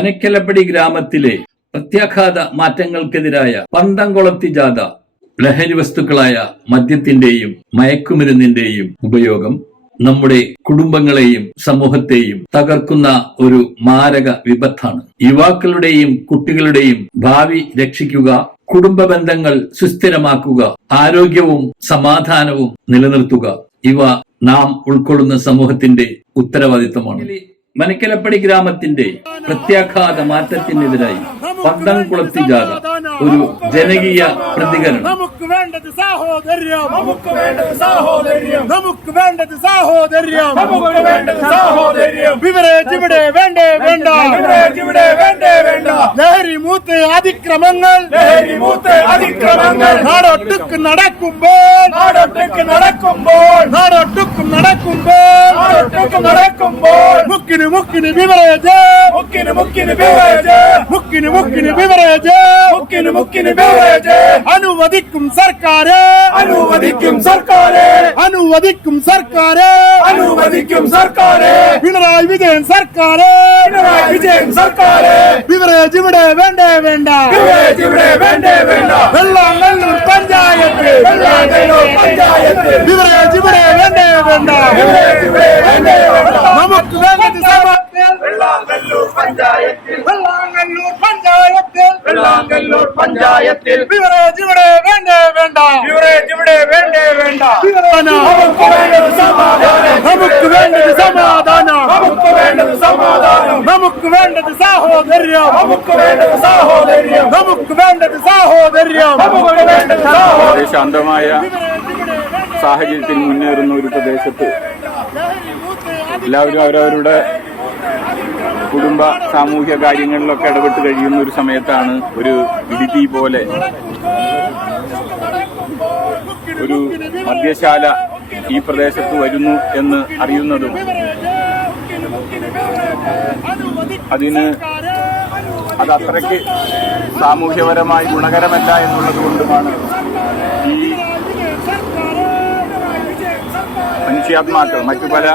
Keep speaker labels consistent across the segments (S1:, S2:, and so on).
S1: മനക്കലപ്പടി ഗ്രാമത്തിലെ പ്രത്യാഘാത മാറ്റങ്ങൾക്കെതിരായ പന്തംകുളത്തി ജാഥ ലഹരി വസ്തുക്കളായ മദ്യത്തിന്റെയും മയക്കുമരുന്നിന്റെയും ഉപയോഗം നമ്മുടെ കുടുംബങ്ങളെയും സമൂഹത്തെയും തകർക്കുന്ന ഒരു മാരക വിപത്താണ്. യുവാക്കളുടെയും കുട്ടികളുടെയും ഭാവി രക്ഷിക്കുക കുടുംബ ബന്ധങ്ങൾ സുസ്ഥിരമാക്കുക ആരോഗ്യവും സമാധാനവും നിലനിർത്തുക ഇവ നാം ഉൾക്കൊള്ളുന്ന സമൂഹത്തിന്റെ ഉത്തരവാദിത്തമാണ് മനക്കലപ്പടി ഗ്രാമത്തിന്റെ പ്രത്യാഘാത മാറ്റത്തിനെതിരായി പന്തംകുളത്തി ജാഥ. ഒരു ജനകീയ പ്രതികരണം.
S2: നമുക്ക് വേണ്ടത് സാഹോദര്യം.
S3: നമുക്ക് വേണ്ടത് സാഹോദര്യം.
S2: നമുക്ക് വേണ്ടത് സാഹോദര്യം.
S3: നമുക്ക് വേണ്ടത് സാഹോദര്യം.
S2: ബിവറേജ് ഇവിടെ വേണ്ടേ വേണ്ട.
S3: ബിവറേജ് ഇവിടെ വേണ്ടേ വേണ്ട.
S2: ലഹരി മൂത്ത് അതിക്രമങ്ങൾ.
S3: ലഹരി മൂത്ത് അതിക്രമങ്ങൾ.
S2: നാടൊട്ടുക്ക് നടക്കുമ്പോൾ.
S3: നാടൊട്ടുക്ക് നടക്കുമ്പോൾ.
S2: നാടൊട്ടുക്ക് നടക്കുമ്പോൾ.
S3: നാടൊട്ടുക്ക് നടക്കുമ്പോൾ.
S2: മുക്കിന് മുക്കിന് ബിവറേജ്
S3: മുക്കിന് മുക്കിന് ബിവറേജ്
S2: മുക്കിന് മുക്കിന് ബിവറേജ്
S3: മുക്കിന് മുക്കിന് ബിവറേജ്
S2: അനുവദിക്കും സർക്കാര്
S3: അനുവദിക്കും സർക്കാരെ
S2: അനുവദിക്കും സർക്കാര്
S3: അനുവദിക്കും സർക്കാരെ
S2: പിണറായി വിജയൻ സർക്കാര്
S3: പിണറായി വിജയൻ സർക്കാരെ
S2: ബിവറേജ് ഇവിടെ വേണ്ടേ വേണ്ട
S3: ബിവറേജ് ഇവിടെ വേണ്ടേ വേണ്ട
S2: വെള്ളാങ്കല്ലൂർ പഞ്ചായത്ത്
S3: വെള്ളാങ്കല്ലൂർ പഞ്ചായത്ത്
S2: ബിവറേജ് ഇവിടെ വേണ്ടേ വേണ്ട
S3: ബിവറേജ് ഇവിടെ വേണ്ടേ വേണ്ട
S2: നമുക്ക് വേണ്ടത് സമാധാനം.
S3: വെള്ളാങ്കല്ലൂർ പഞ്ചായത്തിൽ.
S2: വെള്ളാങ്കല്ലൂർ പഞ്ചായത്ത്
S3: വെള്ളാങ്കല്ലൂർ പഞ്ചായത്തിൽ.
S2: ബിവറേജ് ഇവിടെ വേണ്ടേ വേണ്ട.
S3: ബിവറേജ് ഇവിടെ വേണ്ടേ വേണ്ട. നമുക്ക് വേണ്ടത് സമാധാനം.
S2: നമുക്ക് വേണ്ടത് സമാധാനം.
S3: നമുക്ക് വേണ്ടത് സമാധാനം.
S2: നമുക്ക് വേണ്ടത് സാഹോദര്യം.
S3: നമുക്ക് വേണ്ടത് സാഹോദര്യം.
S2: നമുക്ക് വേണ്ടത് സാഹോദര്യം.
S3: നമുക്ക് വേണ്ടത് സാഹോദര്യം.
S4: ശാന്തമായ സാഹചര്യത്തിൽ മുന്നേറുന്ന ഒരു പ്രദേശത്ത് എല്ലാവരും അവരവരുടെ കുടുംബ സാമൂഹ്യ കാര്യങ്ങളിലൊക്കെ ഇടപെട്ട് കഴിയുന്ന ഒരു സമയത്താണ് ഒരു ഇടുക്കി പോലെ ഒരു മദ്യശാല ഈ പ്രദേശത്ത് വരുന്നു എന്ന് അറിയുന്നതും അതിന് അത് അത്രയ്ക്ക് സാമൂഹ്യപരമായി ഗുണകരമല്ല എന്നുള്ളത് കൊണ്ടുമാണ് ഈ മനുഷ്യാത്മാക്കൾ മറ്റു പല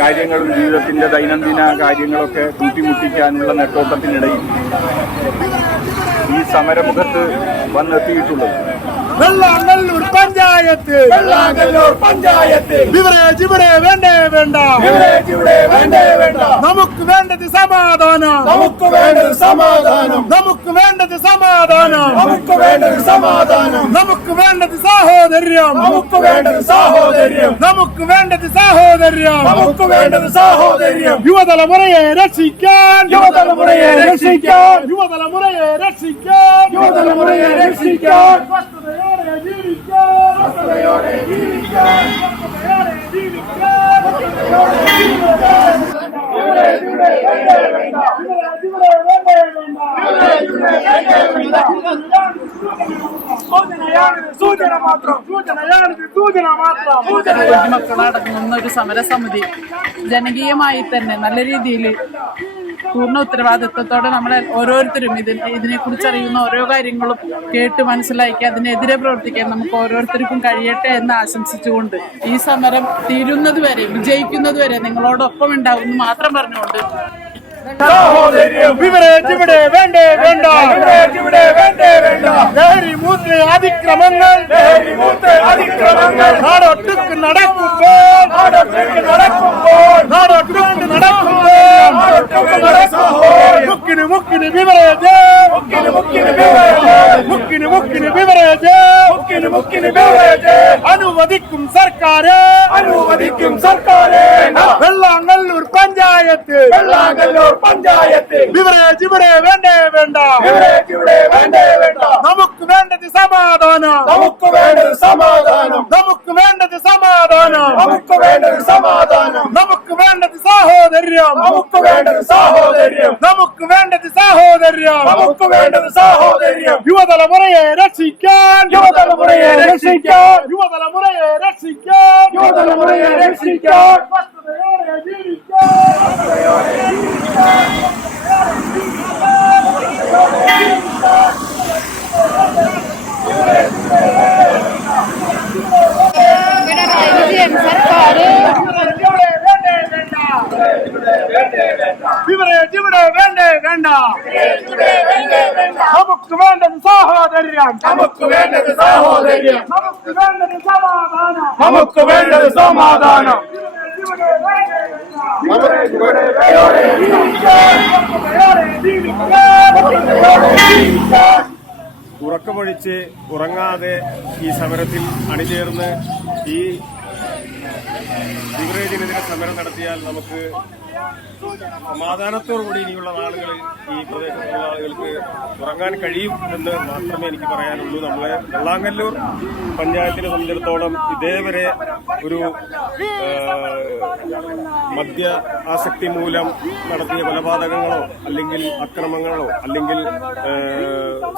S4: കാര്യങ്ങളും ജീവിതത്തിന്റെ ദൈനംദിന കാര്യങ്ങളൊക്കെ കൂട്ടിമുട്ടിക്കാനുള്ള നെട്ടോട്ടത്തിനിടയിൽ ഈ സമരമുഖത്ത് വന്നെത്തിയിട്ടുള്ളത്.
S2: പഞ്ചായത്ത് ബിവറേജ് ഇവിടെ വേണ്ടേ വേണ്ട.
S3: ബിവറേജ് ഇവിടെ വേണ്ടേ വേണ്ട.
S2: നമുക്ക് വേണ്ടത് സമാധാനം.
S3: നമുക്ക് വേണ്ടത് സമാധാനം.
S2: നമുക്ക് വേണ്ടത് സമാധാനം.
S3: നമുക്ക് വേണ്ടത് സമാധാനം.
S2: സാഹോദര്യം
S3: നമുക്ക് വേണ്ടത് സാഹോദര്യം
S2: നമുക്ക് വേണ്ടത് സാഹോദര്യം
S3: നമുക്ക് വേണ്ടത് സാഹോദര്യം
S2: യുവതലമുറയെ രക്ഷിക്കാൻ
S3: യുവതലമുറയെ രക്ഷിക്കാൻ
S2: യുവതലമുറയെ രക്ഷിക്കാൻ
S3: യുവതലമുറയെ രക്ഷിക്കാൻ
S2: സ്വസ്ഥതയോടെ ജീവിക്കാൻ സ്വസ്ഥതയോടെ ജീവിക്കാൻ സ്വസ്ഥതയോടെ ജീവിക്കാൻ
S3: സൂചന മാത്രം
S5: മക്കളടങ്ങുന്ന ഒരു സമരസമിതി. ജനകീയമായി തന്നെ നല്ല രീതിയിൽ പൂർണ ഉത്തരവാദിത്വത്തോടെ നമ്മൾ ഓരോരുത്തരും ഇതിൽ ഇതിനെക്കുറിച്ച് അറിയുന്ന ഓരോ കാര്യങ്ങളും കേട്ട് മനസ്സിലാക്കി അതിനെതിരെ പ്രവർത്തിക്കാൻ നമുക്ക് ഓരോരുത്തർക്കും കഴിയട്ടെ എന്ന് ആശംസിച്ചുകൊണ്ട് ഈ സമരം തീരുന്നതുവരെ വിജയിക്കുന്നതുവരെ നിങ്ങളോടൊപ്പം ഉണ്ടാവും നിങ്ങളോടൊപ്പം ഉണ്ടാകുമെന്ന് മാത്രം പറഞ്ഞുകൊണ്ട്
S3: സാഹോദര്യം
S2: ബിവറേജ് ഇവിടെ വേണ്ടേ വേണ്ട
S3: ബിവറേജ് ഇവിടെ വേണ്ടേ വേണ്ട
S2: ലഹരി മൂത്ത് അതിക്രമങ്ങൾ
S3: ലഹരി മൂത്ത് അതിക്രമങ്ങൾ
S2: നാടൊട്ടുക്ക് നടക്കുമ്പോൾ
S3: നാടൊട്ടുക്ക് നടക്കുമ്പോൾ
S2: നാടൊട്ടുക്ക് നടക്കുമ്പോൾ
S3: നാടൊട്ടുക്ക് നടക്കുമ്പോൾ
S2: മുക്കിന് മുക്കിന് ബിവറേജ്
S3: മുക്കിന് മുക്കിന് ബിവറേജ്
S2: മുക്കിന് മുക്കിന് ബിവറേജ്
S3: മുക്കിന് മുക്കിന് ബിവറേജ്
S2: അനുവദിക്കും സർക്കാര്.
S3: അനുവദിക്കും സർക്കാര്.
S2: വെള്ളാങ്ങല്ലൂർ പഞ്ചായത്ത്.
S3: വെള്ളാങ്ങല്ലൂർ പഞ്ചായത്തിൽ
S2: ബിവറേജ് ഇവിടെ വേണ്ടേ വേണ്ട.
S3: ബിവറേജ് ഇവിടെ വേണ്ടേ വേണ്ട.
S2: നമുക്ക് വേണ്ടത് സമാധാനം.
S3: നമുക്ക് വേണ്ടത് സമാധാനം.
S2: നമുക്ക് വേണ്ടത് സമാധാനം.
S3: നമുക്ക് വേണ്ടത് സമാധാനം.
S2: നമുക്ക് വേണ്ടത് സാഹോദര്യം.
S3: നമുക്ക് വേണ്ടത് സാഹോദര്യം.
S2: നമുക്ക് വേണ്ടത് സാഹോദര്യം.
S3: നമുക്ക് വേണ്ടത് സാഹോദര്യം. தலைமுறையை
S2: ரசிக்கான் யுவ
S3: தலைமுறையை ரசிக்கான்
S2: யுவ தலைமுறையை
S6: ரசிக்கான் யுவ தலைமுறையை
S2: ரசிக்கான் Yeah. വേണ്ടേ. നമുക്ക് വേണ്ടത് സഹോദര്യം
S3: നമുക്ക് വേണ്ടത് സഹോദര്യം
S2: നമുക്ക് വേണ്ടത് സമാധാനം.
S3: നമുക്ക് വേണ്ടത് സമാധാനം.
S6: ഉറക്കമൊഴിച്ച് ഉറങ്ങാതെ ഈ സമരത്തിൽ അണിചേർന്ന് ഈ ബിവറേജിനെതിരെ സമരം നടത്തിയാൽ നമുക്ക് സമാധാനത്തോടുകൂടി ഇനിയുള്ള നാളുകളിൽ ഈ പ്രദേശത്തുള്ള ആളുകൾക്ക് ഉറങ്ങാൻ കഴിയും എന്ന് മാത്രമേ എനിക്ക് പറയാനുള്ളൂ. നമ്മളെ വെള്ളാങ്കല്ലൂർ പഞ്ചായത്തിനെ സംബന്ധിച്ചിടത്തോളം ഇതേവരെ ഒരു മദ്യ ആസക്തി മൂലം നടത്തിയ കൊലപാതകങ്ങളോ അല്ലെങ്കിൽ അക്രമങ്ങളോ അല്ലെങ്കിൽ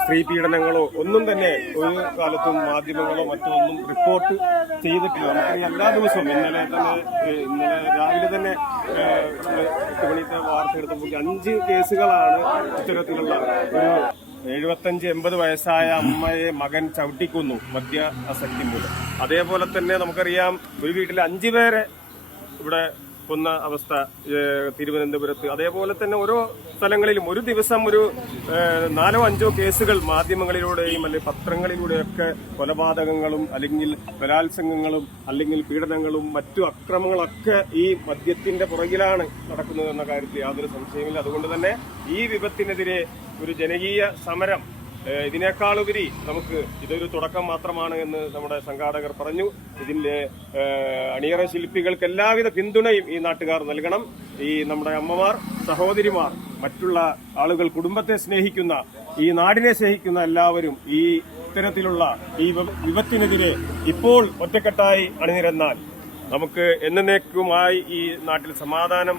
S6: സ്ത്രീ പീഡനങ്ങളോ ഒന്നും തന്നെ ഒരു കാലത്തും മാധ്യമങ്ങളോ മറ്റൊന്നും റിപ്പോർട്ട് ചെയ്തിട്ടില്ല. നമുക്കറിയാം എല്ലാ ദിവസവും ഇന്നലെ തന്നെ ഇന്നലെ രാവിലെ തന്നെ ഏ, നമ്മൾ എട്ട് മണിത്തെ വാർത്ത എടുത്തപ്പോൾ അഞ്ച് കേസുകളാണ് ഇത്തരത്തിലുള്ള ഒരു എഴുപത്തഞ്ച് എൺപത് വയസ്സായ അമ്മയെ മകൻ ചവിട്ടിക്കുന്നു മദ്യ അസക്തി മൂലം. അതേപോലെ തന്നെ നമുക്കറിയാം ഒരു വീട്ടിൽ അഞ്ചു പേരെ ഇവിടെ കൊന്ന അവസ്ഥ തിരുവനന്തപുരത്ത്. അതേപോലെ തന്നെ ഓരോ സ്ഥലങ്ങളിലും ഒരു ദിവസം ഒരു നാലോ അഞ്ചോ കേസുകൾ മാധ്യമങ്ങളിലൂടെയും അല്ലെങ്കിൽ പത്രങ്ങളിലൂടെയൊക്കെ കൊലപാതകങ്ങളും അല്ലെങ്കിൽ ബലാത്സംഗങ്ങളും അല്ലെങ്കിൽ പീഡനങ്ങളും മറ്റു അക്രമങ്ങളൊക്കെ ഈ മദ്യത്തിന്റെ പുറകിലാണ് നടക്കുന്നത് എന്ന കാര്യത്തിൽ യാതൊരു സംശയമില്ല അതുകൊണ്ട് തന്നെ ഈ വിപത്തിനെതിരെ ഒരു ജനകീയ സമരം ഇതിനേക്കാളുപരി നമുക്ക് ഇതൊരു തുടക്കം മാത്രമാണ് എന്ന് നമ്മുടെ സംഘാടകർ പറഞ്ഞു. ഇതിന്റെ അണിയറ ശില്പികൾക്ക് എല്ലാവിധ പിന്തുണയും ഈ നാട്ടുകാർ നൽകണം. ഈ നമ്മുടെ അമ്മമാർ സഹോദരിമാർ മറ്റുള്ള ആളുകൾ കുടുംബത്തെ സ്നേഹിക്കുന്ന ഈ നാടിനെ സ്നേഹിക്കുന്ന എല്ലാവരും ഈ ഇത്തരത്തിലുള്ള ഈ വിപ- വിപത്തിനെതിരെ ഇപ്പോൾ ഒറ്റക്കെട്ടായി അണിനിരന്നാൽ നമുക്ക് എന്നേക്കുമായി ഈ നാട്ടിൽ സമാധാനം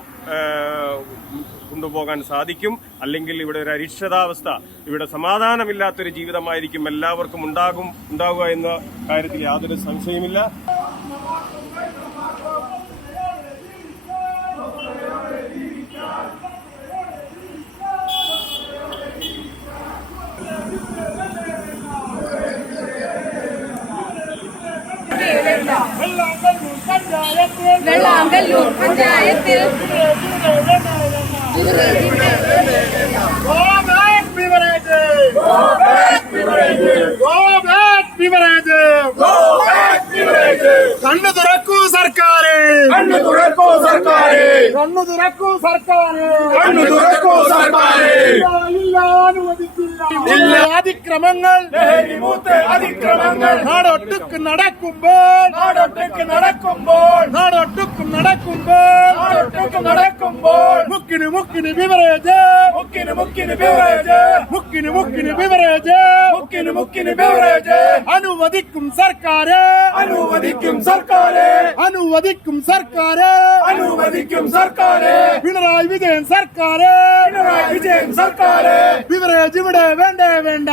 S6: കൊണ്ടുപോകാൻ സാധിക്കും. അല്ലെങ്കിൽ ഇവിടെ ഒരു അരിഷ്ടതാവസ്ഥ ഇവിടെ സമാധാനമില്ലാത്തൊരു ജീവിതമായിരിക്കും എല്ലാവർക്കും ഉണ്ടാകും ഉണ്ടാവുക എന്ന കാര്യത്തിൽ യാതൊരു സംശയമില്ല
S7: വെള്ളാങ്കല്ലൂർ പഞ്ചായത്തിൽ
S2: Go back, beverages! Go back, beverages! Go back, beverages! കണ്ണു തുറക്കൂ സർക്കാര്
S3: കണ്ണു തുറക്കൂ സർക്കാരെ
S2: കണ്ണു തുറക്കൂ സർക്കാര്
S3: കണ്ണു തുറക്കൂ സർക്കാരെ
S2: ഇല്ല, ഇല്ല, അനുവദിക്കില്ല ഇല്ല അതിക്രമങ്ങൾ.
S3: അതിക്രമങ്ങൾ.
S2: നാടൊട്ടുക്ക് നടക്കുമ്പോൾ.
S3: നാടൊട്ടുക്ക് നടക്കുമ്പോൾ.
S2: നാടൊട്ടുക്കും നടക്കുമ്പോൾ.
S3: നാടൊട്ടുക്ക് നടക്കുമ്പോൾ.
S2: മുക്കിന് മുക്കിന് ബിവറേജ്
S3: മുക്കിന് മുക്കിന് ബിവറേജ്
S2: മുക്കിന് മുക്കിന് ബിവറേജ്
S3: മുക്കിന് മുക്കിന് ബിവറേജ്
S2: അനുവദിക്കും സർക്കാര്.
S3: അനുവദിക്കും സർക്കാരെ.
S2: അനുവദിക്കും സർക്കാര്.
S3: അനുവദിക്കും സർക്കാരെ.
S2: പിണറായി വിജയൻ സർക്കാര്.
S3: പിണറായി വിജയൻ സർക്കാരെ.
S2: ബിവറേജ് ഇവിടെ വേണ്ടേ വേണ്ട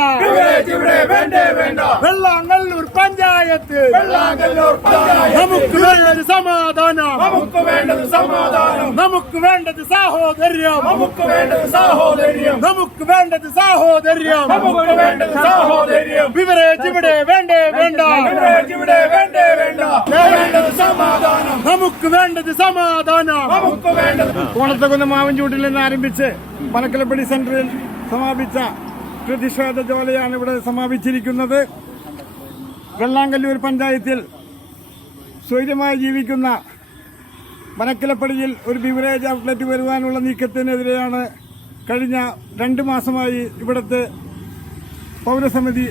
S2: വെള്ളാങ്ങല്ലൂർ പഞ്ചായത്ത്. നമുക്ക് വേണ്ടത് സമാധാനം.
S3: നമുക്ക് വേണ്ടത് സമാധാനം.
S2: നമുക്ക് വേണ്ടത് സാഹോദര്യം.
S3: നമുക്ക് വേണ്ടത് സാഹോദര്യം.
S2: നമുക്ക് വേണ്ടത് സാഹോദര്യം.
S3: നമുക്ക് വേണ്ടത് സാഹോദര്യം.
S2: ബിവറേജ് ഇവിടെ വേണ്ടേ വേണ്ട.
S3: ഇവിടെ വേണ്ടേ വേണ്ട. വേണ്ടത് സമാധാനം.
S2: നമുക്ക് വേണ്ടത് സമാധാനം.
S3: നമുക്ക് വേണ്ടത്
S2: മാവൻ മാവൻചൂട്ടിൽ നിന്ന് ആരംഭിച്ച് പനക്കലപ്പടി സെന്ററിൽ സമാപിച്ച പ്രതിഷേധ ജോലിയാണ് ഇവിടെ സമാപിച്ചിരിക്കുന്നത്. വെള്ളാങ്കല്ലൂർ പഞ്ചായത്തിൽ സ്വൈര്യമായി ജീവിക്കുന്ന മനക്കിലപ്പടിയിൽ ഒരു ബിവറേജ് ഔട്ട്ലെറ്റ് വരുവാനുള്ള നീക്കത്തിനെതിരെയാണ് കഴിഞ്ഞ രണ്ട് മാസമായി ഇവിടുത്തെ പൗരസമിതി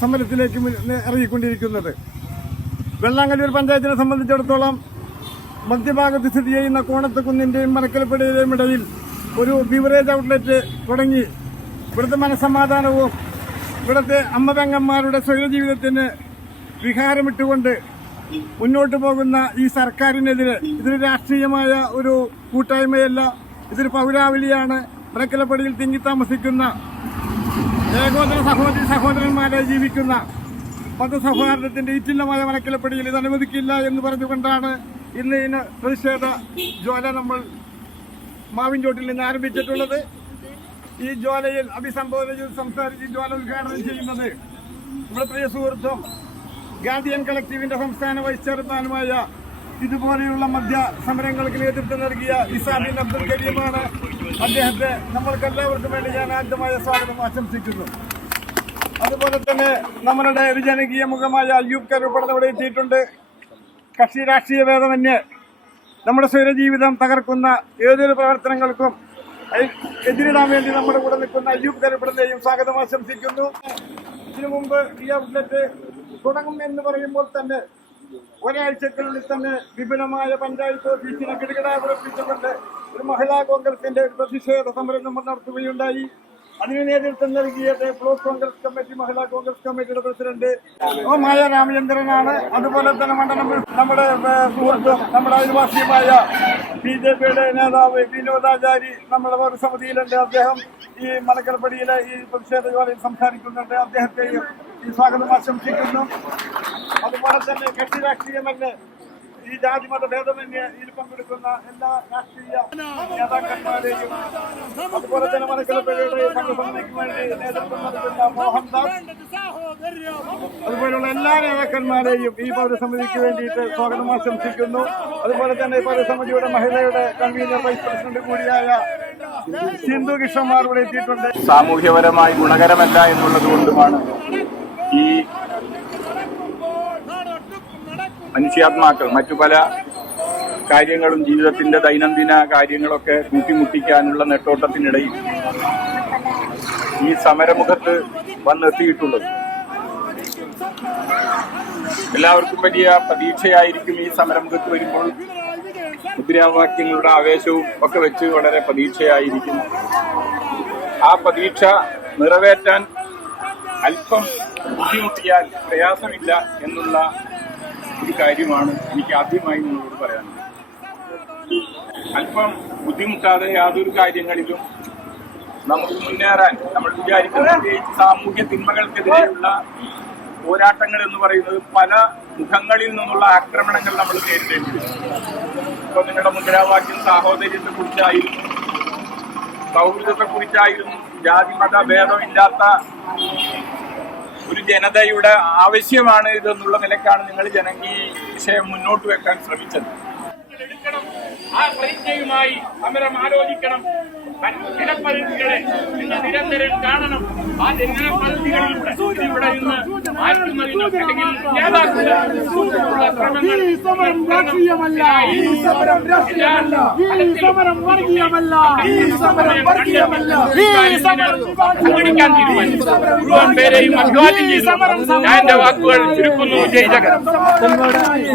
S2: സമരത്തിലേക്ക് ഇറങ്ങിക്കൊണ്ടിരിക്കുന്നത്. വെള്ളാങ്കല്ലൂർ പഞ്ചായത്തിനെ സംബന്ധിച്ചിടത്തോളം മധ്യഭാഗത്ത് സ്ഥിതി ചെയ്യുന്ന കോണത്തുകുന്നിന്റെയും മരക്കലപ്പടിയുടെയും ഇടയിൽ ഒരു ബിവറേജ് ഔട്ട്ലെറ്റ് തുടങ്ങി ഇവിടുത്തെ മനസമാധാനവും ഇവിടുത്തെ അമ്മതങ്ങന്മാരുടെ ജീവിതത്തിന് വിഹാരമിട്ടുകൊണ്ട് മുന്നോട്ട് പോകുന്ന ഈ സർക്കാരിനെതിരെ ഇതൊരു രാഷ്ട്രീയമായ ഒരു കൂട്ടായ്മയല്ല. ഇതൊരു പൗരാവലിയാണ്. മരക്കലപ്പടിയിൽ തിങ്ങി താമസിക്കുന്ന ഏകോദര സഹോദരി സഹോദരന്മാരെ ജീവിക്കുന്ന മതസൗഹാർദ്ദത്തിന്റെ ഈറ്റില്ലമായ മലക്കലപ്പടിയിൽ ഇത് അനുവദിക്കില്ല എന്ന് പറഞ്ഞുകൊണ്ടാണ് ഇന്ന് ഇതിന് പ്രതിഷേധ ജ്വാല നമ്മൾ മാവിൻചോട്ടിൽ നിന്ന് ആരംഭിച്ചിട്ടുള്ളത്. ഈ ജ്വാലയിൽ അഭിസംബോധന ചെയ്ത് സംസാരിച്ച് ജ്വാല ഉദ്ഘാടനം ചെയ്യുന്നത് നമ്മുടെ പ്രിയ സുഹൃത്തും ഗാന്ധിയൻ കളക്ടീവിന്റെ സംസ്ഥാന വൈസ് ചെയർമാനുമായ
S8: ഇതുപോലെയുള്ള മദ്യ സമരങ്ങൾക്ക് നേതൃത്വം നൽകിയ ഇസാബിൻ അബ്ദുൽ കരീമാണ് അദ്ദേഹത്തെ നമ്മൾക്ക് എല്ലാവർക്കും വേണ്ടി ഞാൻ ആദ്യമായ സ്വാഗതം ആശംസിക്കുന്നു. അതുപോലെ തന്നെ നമ്മളുടെ ഒരു ജനകീയ മുഖമായ അയ്യൂബ് കരുപ്പടം ഇവിടെ എത്തിയിട്ടുണ്ട്. കക്ഷി രാഷ്ട്രീയ ഭേദമന്യേ നമ്മുടെ സ്വൈരജീവിതം തകർക്കുന്ന ഏതൊരു പ്രവർത്തനങ്ങൾക്കും എതിരിടാൻ വേണ്ടി നമ്മുടെ കൂടെ നിൽക്കുന്ന അയ്യൂബ് കരുപ്പടത്തെയും സ്വാഗതം ആശംസിക്കുന്നു. ഇതിനു മുമ്പ് ഈ ഔട്ട്ലെറ്റ് തുടങ്ങും എന്ന് പറയുമ്പോൾ തന്നെ ഒരാഴ്ചക്കുള്ളിൽ തന്നെ വിപുലമായ പഞ്ചായത്ത് ഓഫീസിനെ കിടുകിടാ ഒരു മഹിളാ കോൺഗ്രസിന്റെ ഒരു പ്രതിഷേധ സമരം നമ്മൾ നടത്തുകയുണ്ടായി. അതിന് നേതൃത്വം നൽകിയത് ബ്ലോക്ക് കോൺഗ്രസ് കമ്മിറ്റി മഹിളാ കോൺഗ്രസ് കമ്മിറ്റിയുടെ പ്രസിഡന്റ് ഓ മായ രാമചന്ദ്രനാണ് അതുപോലെ തന്നെ മണ്ഡലം നമ്മുടെ സുഹൃത്തും നമ്മുടെ അയൽവാസിയുമായ ബി ജെ പിയുടെ നേതാവ് വിനോദാചാരി നമ്മുടെ പൗരസമിതിയിലുണ്ട് അദ്ദേഹം ഈ മലക്കൽപ്പടിയിലെ ഈ പ്രതിഷേധ ജ്വാലയിൽ സംസാരിക്കുന്നുണ്ട്. അദ്ദേഹത്തെയും ഈ സ്വാഗതം ആശംസിക്കുന്നു. അതുപോലെ തന്നെ കക്ഷി രാഷ്ട്രീയമല്ല ഈ ജാതി മത ഭേദമന്യേ ഇതിൽ പങ്കെടുക്കുന്ന എല്ലാ രാഷ്ട്രീയ നേതാക്കന്മാരെയും അതുപോലെ തന്നെ മലക്കലപ്പുഴയുടെ സംഘസമിതിക്ക് വേണ്ടി നേതൃത്വം നൽകുന്ന മോഹൻദാസ് അതുപോലുള്ള എല്ലാ നേതാക്കന്മാരെയും ഈ പൗരസമിതിക്ക് വേണ്ടിയിട്ട് സ്വാഗതം ആശംസിക്കുന്നു. അതുപോലെ തന്നെ പൗരസമിതിയുടെ മഹിളയുടെ കൺവീനർ വൈസ് പ്രസിഡന്റ് കൂടിയായ സിന്ധു കിഷന്മാർ ഇവിടെ എത്തിയിട്ടുണ്ട്.
S4: സാമൂഹ്യപരമായി ഗുണകരമല്ല എന്നുള്ളത് കൊണ്ടുമാണ് ഈ മനുഷ്യാത്മാക്കൾ മറ്റു പല കാര്യങ്ങളും ജീവിതത്തിന്റെ ദൈനംദിന കാര്യങ്ങളൊക്കെ കൂട്ടിമുട്ടിക്കാനുള്ള നെട്ടോട്ടത്തിനിടയിൽ ഈ സമരമുഖത്ത് വന്നെത്തിയിട്ടുള്ളത്. എല്ലാവർക്കും വലിയ പ്രതീക്ഷയായിരിക്കും ഈ സമരമുഖത്ത് വരുമ്പോൾ. മുദ്രാവാക്യങ്ങളുടെ ആവേശവും ഒക്കെ വെച്ച് വളരെ പ്രതീക്ഷയായിരിക്കും. ആ പ്രതീക്ഷ നിറവേറ്റാൻ അല്പം ബുദ്ധിമുട്ടിയാൽ പ്രയാസമില്ല എന്നുള്ള ഒരു കാര്യമാണ് എനിക്ക് ആദ്യമായി നിങ്ങളോട് പറയാനുള്ളത്. അല്പം ബുദ്ധിമുട്ടാതെ യാതൊരു കാര്യങ്ങളിലും നമുക്ക് മുന്നേറാൻ നമ്മൾ വിചാരിക്കുന്നത് സാമൂഹ്യ തിന്മകൾക്കെതിരെയുള്ള പോരാട്ടങ്ങൾ എന്ന് പറയുന്നത് പല മുഖങ്ങളിൽ നിന്നുള്ള ആക്രമണങ്ങൾ നമ്മൾ നേരിടേണ്ടി വരും ഇപ്പൊ നിങ്ങളുടെ മുദ്രാവാക്യം സാഹോദര്യത്തെ കുറിച്ചായിരുന്നു സൗഹൃദത്തെ കുറിച്ചായിരുന്നു ജാതി മത ഭേദമില്ലാത്ത ഒരു ജനതയുടെ ആവശ്യമാണ് ഇതെന്നുള്ള നിലക്കാണ് നിങ്ങൾ ജനകീയ വിഷയം മുന്നോട്ട് വെക്കാൻ ശ്രമിച്ചത്.
S9: ആ പ്രതിജ്ഞയുമായി സമരം ആലോചിക്കണം. ജനപ്രതിനിധികളെ നിങ്ങൾ നിരന്തരം കാണണം. ആ ജനപ്രതിനിധികളിലൂടെ ഇവിടെ ഇന്ന് മാറ്റുന്നതിനോ അല്ലെങ്കിൽ നേതാക്കളുടെ ഉള്ള ശ്രമങ്ങൾ
S2: ഈ സമരം രാഷ്ട്രീയമല്ല. ഈ സമരം വർഗീയമല്ല. ഈ സമരം വർഗീയമല്ല. ഈ സമരം
S9: സംഘടിക്കാൻ തീരുമാനിച്ചു. മുഴുവൻ പേരെയും അഭിവാദ്യം ചെയ്തു. ഞാൻ എന്റെ വാക്കുകൾ ചുരുക്കുന്നു ജയിച്ചകരം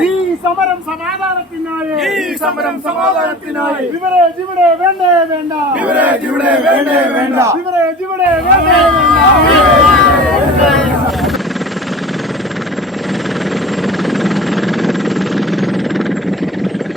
S2: ഈ സമരം സമാധാനത്തിനായി. സമരം സമാധാനത്തിനായി ഇവരെ ഇവിടെ വേണ്ടേ വേണ്ട ഇവരെ ഇവിടെ വേണ്ടേ വേണ്ട ഇവരെ ഇവിടെ വേണ്ടേ വേണ്ട